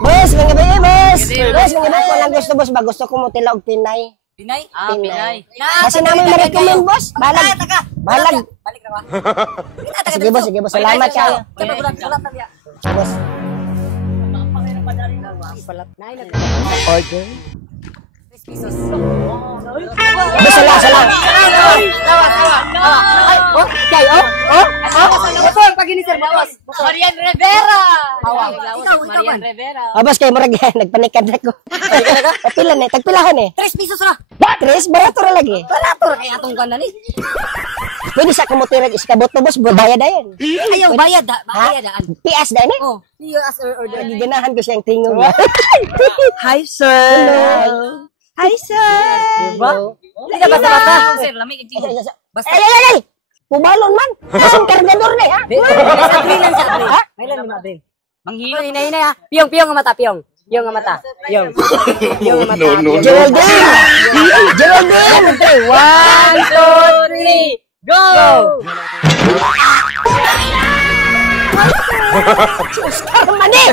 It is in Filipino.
Boss, mga gabi, boss. Gabi, Boss, mga gabi. Walang gusto, boss ba? Gusto ko mo tila og Pinay. Pinay? Ah, Pinay. Kasi namin ma-recommend, boss. Balag. Balag. Balik na ba? Sige, boss. Sige, boss. Salamat ka. Boss. Order. Pesos. Boss, salam. Oh, kay, Ito ang pag-inisir mo, boss. Marian Rivera. Marian Rivera. boss, kay Murag, nagpanikad ako. Tapilan eh, tagpilahan eh. 3 pesos ra. 3, barato ra lagi. Barato ra kaya atong kanan ni. Pwede sa kumutirag iskabot to, boss. Bayad ayan. Ayaw bayad da, bayad da. Pias da ni. Oh, you as order. Nagiganahan ko siyang tingog. Hi, sir. Hello. Hi, sir. Diba? Hindi na basta-basta. Sir, lamig ang tingin. Basta. Ay! Pubalon man. Kasing kargador na, ha? Sa April lang sa April. Kailan ni April? Manghilo. Hinay ha. Piyong ang mata, piyong. Piyong ang mata. Piyong. Piyong ang mata. Geraldine! Geraldine! 1, 2, 3, go! Sus, karman eh!